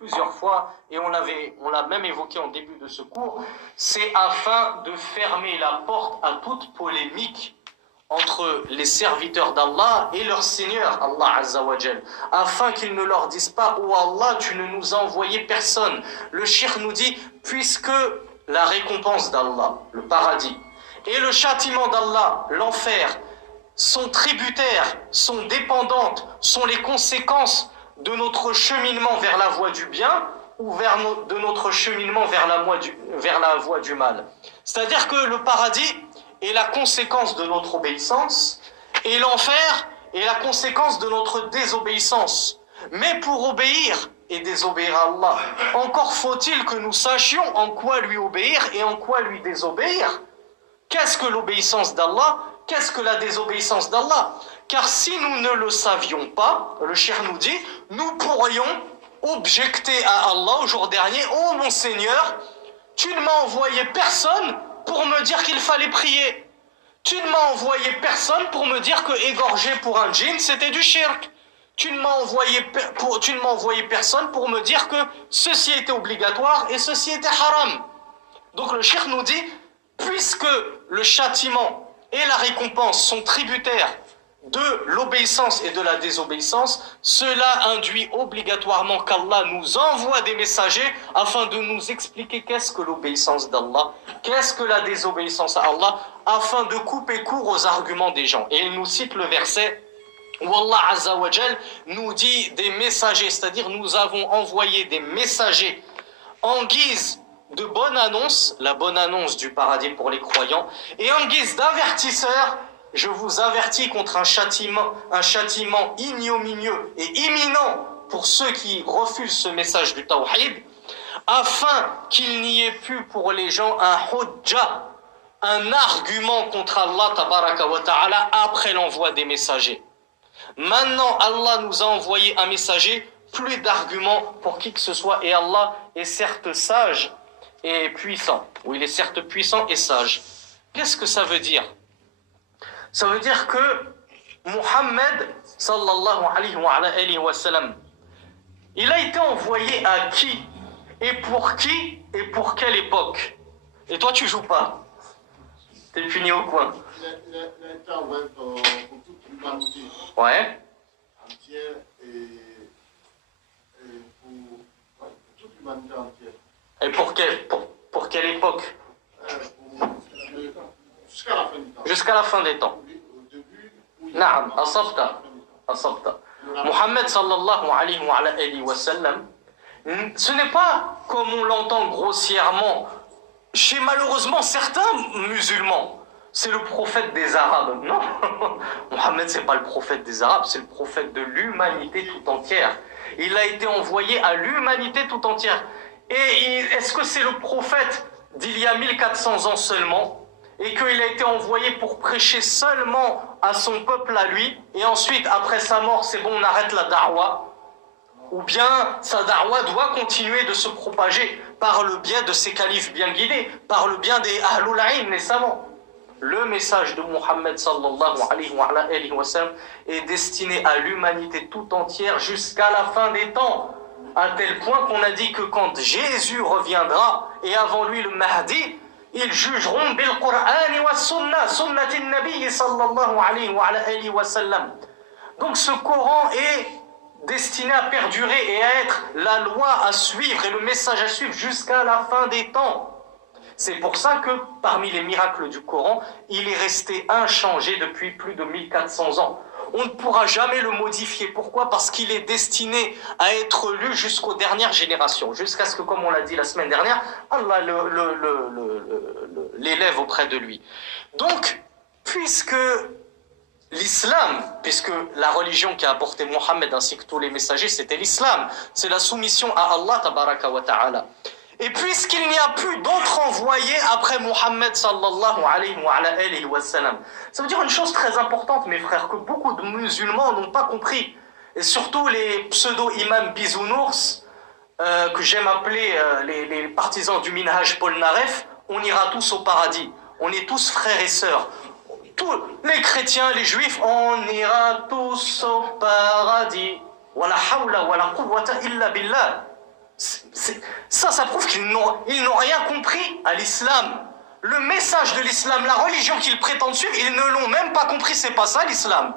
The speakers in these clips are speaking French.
plusieurs fois, et on l'a même évoqué en début de ce cours, c'est afin de fermer la porte à toute polémique entre les serviteurs d'Allah et leur Seigneur, Allah Azza wa Jal, afin qu'ils ne leur disent pas « Oh Allah, tu ne nous as envoyé personne ». Le shirk nous dit « Puisque la récompense d'Allah, le paradis, et le châtiment d'Allah, l'enfer, sont tributaires, sont dépendantes, sont les conséquences de notre cheminement vers la voie du bien ou de notre cheminement vers la voie du mal. » C'est-à-dire que le paradis est la conséquence de notre obéissance et l'enfer est la conséquence de notre désobéissance. Mais pour obéir et désobéir à Allah, encore faut-il que nous sachions en quoi lui obéir et en quoi lui désobéir. Qu'est-ce que l'obéissance d'Allah? Qu'est-ce que la désobéissance d'Allah? Car si nous ne le savions pas, le shirk nous dit, nous pourrions objecter à Allah au jour dernier, « Oh mon Seigneur, tu ne m'as envoyé personne pour me dire qu'il fallait prier. Tu ne m'as envoyé personne pour me dire que égorger pour un djinn, c'était du shirk. Tu ne m'as envoyé personne pour me dire que ceci était obligatoire et ceci était haram. » Donc le shirk nous dit, puisque le châtiment et la récompense sont tributaires de l'obéissance et de la désobéissance, cela induit obligatoirement qu'Allah nous envoie des messagers afin de nous expliquer qu'est-ce que l'obéissance d'Allah, qu'est-ce que la désobéissance à Allah, afin de couper court aux arguments des gens. Et il nous cite le verset où Allah Azza wa Jal nous dit des messagers, c'est-à-dire nous avons envoyé des messagers en guise de bonne annonce, la bonne annonce du paradis pour les croyants, et en guise d'avertisseur, je vous avertis contre un châtiment ignominieux et imminent pour ceux qui refusent ce message du tawhid, afin qu'il n'y ait plus pour les gens un hujja, un argument contre Allah tabaraka wa ta'ala après l'envoi des messagers. Maintenant, Allah nous a envoyé un messager, plus d'arguments pour qui que ce soit, et Allah est certes sage et puissant. Oui, il est certes puissant et sage. Qu'est-ce que ça veut dire? Ça veut dire que Muhammad, sallallahu alayhi wa sallam, il a été envoyé à qui et pour quelle époque? Et toi, tu joues pas. T'es puni au coin. Il a été envoyé pour toute l'humanité. Ouais. Entière et pour toute l'humanité entière. Et pour quelle époque? Jusqu'à la fin des temps. Jusqu'à la fin des temps. Oui, au début. Naam, asabta. Muhammad sallallahu alayhi wa sallam, ce n'est pas comme on l'entend grossièrement chez malheureusement certains musulmans. C'est le prophète des Arabes. Non, Muhammad c'est pas le prophète des Arabes, c'est le prophète de l'humanité tout entière. Il a été envoyé à l'humanité tout entière. Et est-ce que c'est le prophète d'il y a 1400 ans seulement, et qu'il a été envoyé pour prêcher seulement à son peuple à lui, et ensuite, après sa mort, c'est bon, on arrête la da'wa? Ou bien sa da'wa doit continuer de se propager par le biais de ses califes bien guidés, par le biais des ahlul ilm, les savants? Le message de Muhammad sallallahu alayhi wa sallam est destiné à l'humanité tout entière jusqu'à la fin des temps, à tel point qu'on a dit que quand Jésus reviendra, et avant lui le Mahdi, ils jugeront bil Qur'an wa sunnah, sunnati nabi sallallahu alayhi wa sallam. Donc ce Coran est destiné à perdurer et à être la loi à suivre et le message à suivre jusqu'à la fin des temps. C'est pour ça que parmi les miracles du Coran, il est resté inchangé depuis plus de 1400 ans. On ne pourra jamais le modifier. Pourquoi? Parce qu'il est destiné à être lu jusqu'aux dernières générations, jusqu'à ce que, comme on l'a dit la semaine dernière, Allah l'élève auprès de lui. Donc, puisque l'islam, puisque la religion qui a apporté Mohammed ainsi que tous les messagers, c'était l'islam, c'est la soumission à Allah tabaraka wa ta'ala. Et puisqu'il n'y a plus d'autres envoyés après Muhammad sallallahu alayhi wa sallam, ça veut dire une chose très importante, mes frères, que beaucoup de musulmans n'ont pas compris. Et surtout les pseudo-imams bisounours, que j'aime appeler les partisans du minhaj Polnareff, on ira tous au paradis. On est tous frères et sœurs. Tous les chrétiens, les juifs, on ira tous au paradis. Wala hawla wala quwwata illa billah. Ça prouve qu'ils n'ont rien compris à l'islam. Le message de l'islam, la religion qu'ils prétendent suivre, ils ne l'ont même pas compris, c'est pas ça l'islam.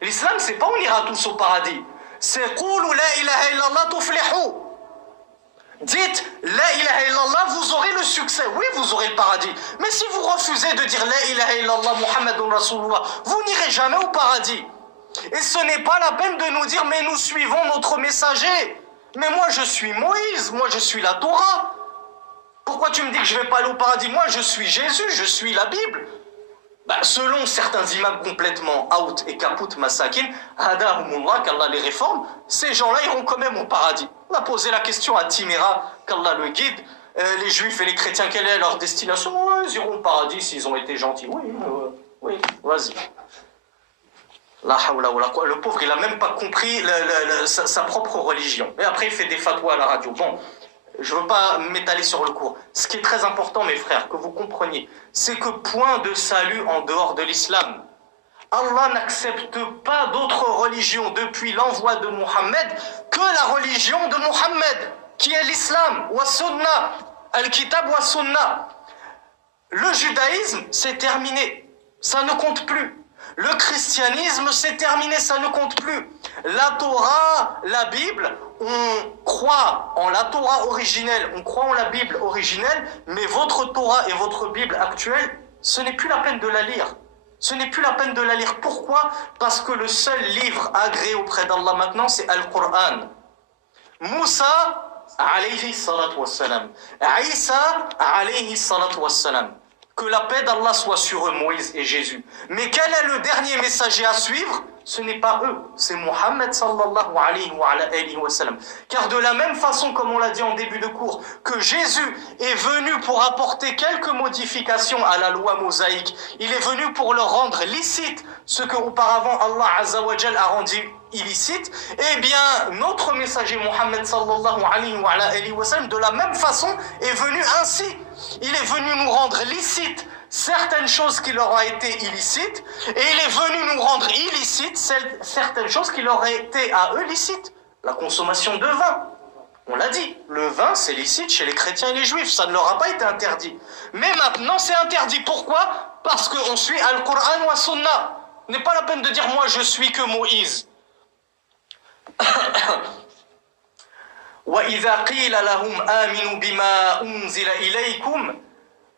L'islam, c'est pas on ira tous au paradis. C'est « Qulu la ilaha illallah tuflihu ». Dites « La ilaha illallah », vous aurez le succès. Oui, vous aurez le paradis. Mais si vous refusez de dire « La ilaha illallah Muhammadun Rasulullah », vous n'irez jamais au paradis. Et ce n'est pas la peine de nous dire « Mais nous suivons notre messager ». Mais moi, je suis Moïse, moi, je suis la Torah. Pourquoi tu me dis que je ne vais pas aller au paradis? Moi, je suis Jésus, je suis la Bible. Selon certains imams complètement out et kaput masakin, hadahumullah, qu'Allah les réforme, ces gens-là iront quand même au paradis. On a posé la question à Timira, qu'Allah le guide, les juifs et les chrétiens, quelle est leur destination? Ouais, ils iront au paradis s'ils ont été gentils. Oui, vas-y. La hawla wa la quwwata. Le pauvre, il n'a même pas compris sa propre religion. Et après, il fait des fatwas à la radio. Bon, je ne veux pas m'étaler sur le cours. Ce qui est très important, mes frères, que vous compreniez, c'est que point de salut en dehors de l'islam. Allah n'accepte pas d'autres religions depuis l'envoi de Mohammed que la religion de Mohammed, qui est l'islam, wa sunnah, al-kitab wa sunnah. Le judaïsme, c'est terminé. Ça ne compte plus. Le christianisme, c'est terminé, ça ne compte plus. La Torah, la Bible, on croit en la Torah originelle, on croit en la Bible originelle, mais votre Torah et votre Bible actuelle, ce n'est plus la peine de la lire. Ce n'est plus la peine de la lire. Pourquoi? Parce que le seul livre agréé auprès d'Allah maintenant, c'est Al-Qur'an. Moussa, alayhi salatu wassalam. Isa, alayhi salatu wassalam. Que la paix d'Allah soit sur eux, Moïse et Jésus. Mais quel est le dernier messager à suivre? Ce n'est pas eux, c'est Mohammed sallallahu alayhi wa sallam. Car de la même façon, comme on l'a dit en début de cours, que Jésus est venu pour apporter quelques modifications à la loi mosaïque, il est venu pour le rendre licite, ce que auparavant Allah Azza wa Jal a rendu illicite, eh bien notre messager Mohammed sallallahu alayhi wa sallam de la même façon est venu ainsi. Il est venu nous rendre licite certaines choses qui leur ont été illicites, et il est venu nous rendre illicites certaines choses qui leur auraient été à eux licites. La consommation de vin, on l'a dit, le vin c'est licite chez les chrétiens et les juifs, ça ne leur a pas été interdit. Mais maintenant c'est interdit, pourquoi? Parce qu'on suit Al-Qur'an wa Sunnah. Ce n'est pas la peine de dire moi je suis que Moïse. وَإِذَا قِيلَ لَهُمْ آمِنُوا بِمَا أُنزِلَ إِلَيْكُمْ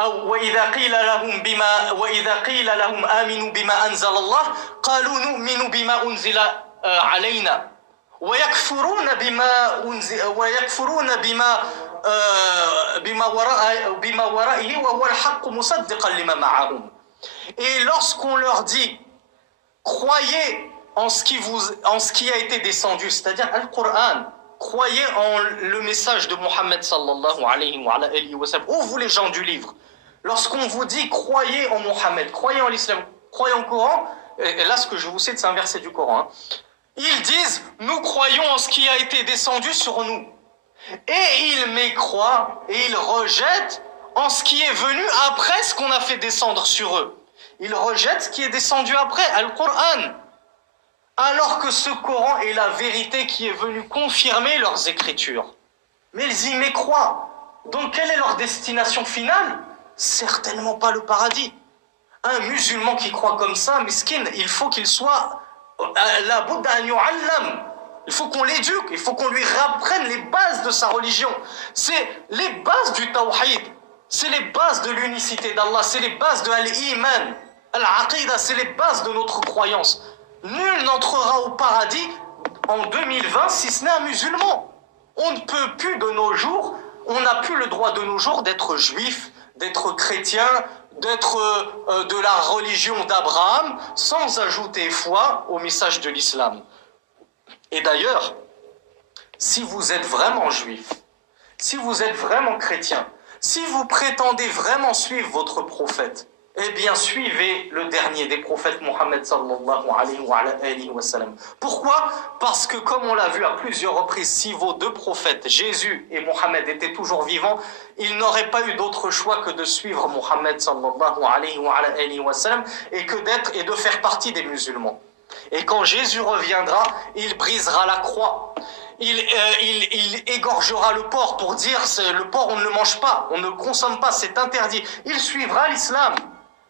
أو وإذا قيل لهم آمنوا بما أنزل الله قالوا نؤمن بما أنزل علينا ويكفرون بما ورائه وهو الحق مصدقا لما معهم. Et lorsqu'on leur dit croyez en ce qui a été descendu, c'est-à-dire Al-Qur'an, croyez en le message de Mohammed sallallahu alayhi wa sallam, ô vous les gens du livre. Lorsqu'on vous dit croyez en Mohammed, croyez en l'islam, croyez en Coran, et là ce que je vous cite c'est un verset du Coran, hein. Ils disent nous croyons en ce qui a été descendu sur nous. Et ils mécroient et ils rejettent en ce qui est venu après ce qu'on a fait descendre sur eux. Ils rejettent ce qui est descendu après, Al-Qur'an. Alors que ce Coran est la vérité qui est venue confirmer leurs écritures. Mais ils y mécroient. Donc quelle est leur destination finale? Certainement pas le paradis. Un musulman qui croit comme ça, miskin, il faut qu'il soit la Bouddha an yu'allam. Il faut qu'on l'éduque, il faut qu'on lui rapprenne les bases de sa religion. C'est les bases du tawhid, c'est les bases de l'unicité d'Allah, c'est les bases de al-iman, al-aqida, c'est les bases de notre croyance. Nul n'entrera au paradis en 2020 si ce n'est un musulman. On ne peut plus de nos jours, on n'a plus le droit de nos jours d'être juif, d'être chrétien, d'être de la religion d'Abraham, sans ajouter foi au message de l'islam. Et d'ailleurs, si vous êtes vraiment juif, si vous êtes vraiment chrétien, si vous prétendez vraiment suivre votre prophète, eh bien suivez le dernier des prophètes, Mohammed sallallahu alayhi wa sallam. Pourquoi? Parce que comme on l'a vu à plusieurs reprises, si vos deux prophètes, Jésus et Mohammed, étaient toujours vivants, ils n'auraient pas eu d'autre choix que de suivre Mohammed sallallahu alayhi wa sallam et de faire partie des musulmans. Et quand Jésus reviendra, il brisera la croix. Il il égorgera le porc pour dire le porc on ne le mange pas, on ne le consomme pas, c'est interdit. Il suivra l'islam.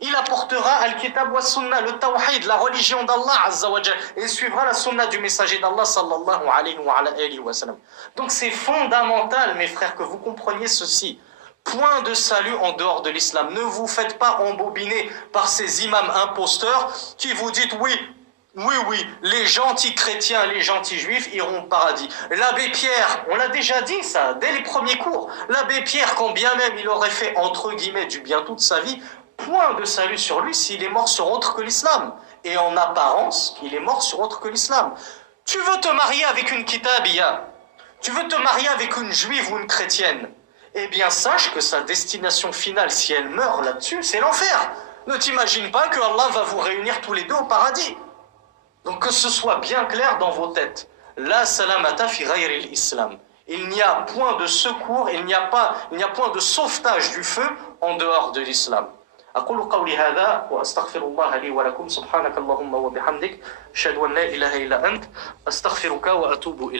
Il apportera al-kitab wa sunnah, le tawhid, la religion d'Allah Azza wa Jal, et il suivra la sunna du messager d'Allah sallallahu alayhi wa sallam. Donc c'est fondamental, mes frères, que vous compreniez ceci. Point de salut en dehors de l'islam. Ne vous faites pas embobiner par ces imams imposteurs qui vous disent oui, les gentils chrétiens, les gentils juifs iront au paradis. L'abbé Pierre, on l'a déjà dit ça, dès les premiers cours. L'abbé Pierre, quand bien même il aurait fait entre guillemets du bien toute sa vie, point de salut sur lui s'il est mort sur autre que l'islam. Et en apparence, il est mort sur autre que l'islam. Tu veux te marier avec une kitabiyya, tu veux te marier avec une juive ou une chrétienne, eh bien sache que sa destination finale, si elle meurt là-dessus, c'est l'enfer. Ne t'imagine pas que Allah va vous réunir tous les deux au paradis. Donc que ce soit bien clair dans vos têtes. La salamata fi ghayri l'islam. Il n'y a point de secours, il n'y a point de sauvetage du feu en dehors de l'islam. أقول قولي هذا وأستغفر الله لي ولكم سبحانك اللهم وبحمدك أشهد أن لا إله إلا أنت أستغفرك وأتوب إليك